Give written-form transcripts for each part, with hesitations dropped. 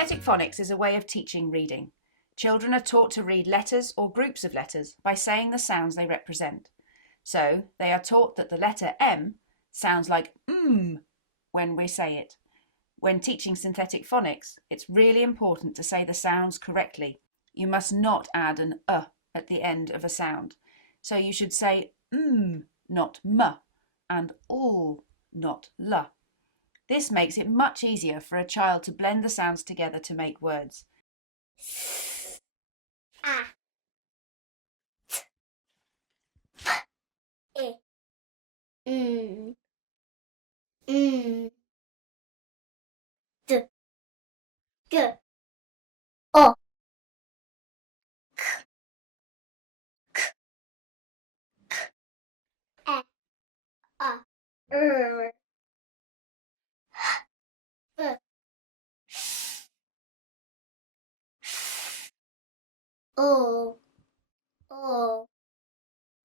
Synthetic phonics is a way of teaching reading. Children are taught to read letters or groups of letters by saying the sounds they represent. So they are taught that the letter M sounds like when we say it. When teaching synthetic phonics, it's really important to say the sounds correctly. You must not add an at the end of a sound. So you should say not m, and all, not l. This makes it much easier for a child to blend the sounds together to make words. A, t, I, d, g, o, k, e, a, r, f, o,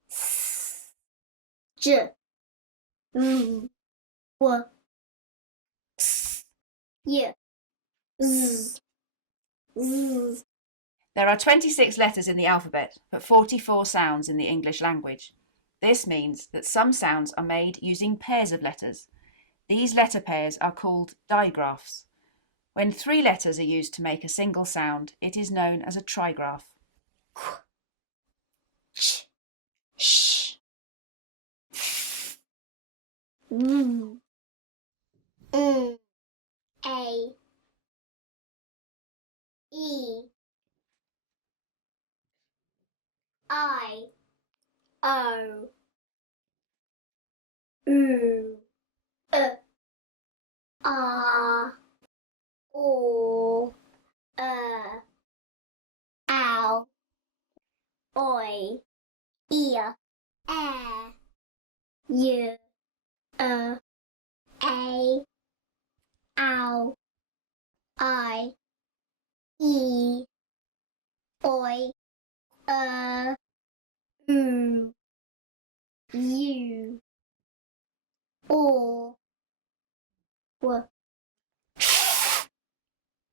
s, j, w, x, y, z, z. There are 26 letters in the alphabet, but 44 sounds in the English language. This means that some sounds are made using pairs of letters. These letter pairs are called digraphs. When 3 letters are used to make a single sound, it is known as a trigraph. Ch, sh, f, w, a, e, I, O, U, R, O, ow, oi, ear, air, U, A, ow, I, E, oi, U, O,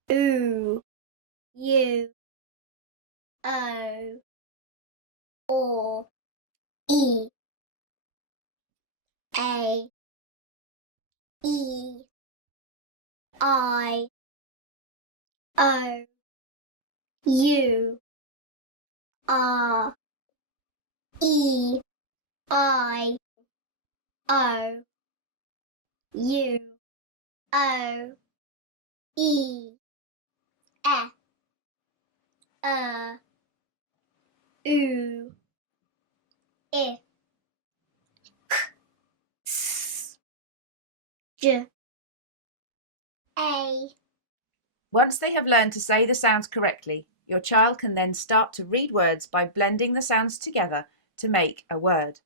W, U, O, E, A, E, I, O, U, R, E, I, O, U, O, E, F, U, I, K, S, J, A. Once they have learned to say the sounds correctly, your child can then start to read words by blending the sounds together to make a word.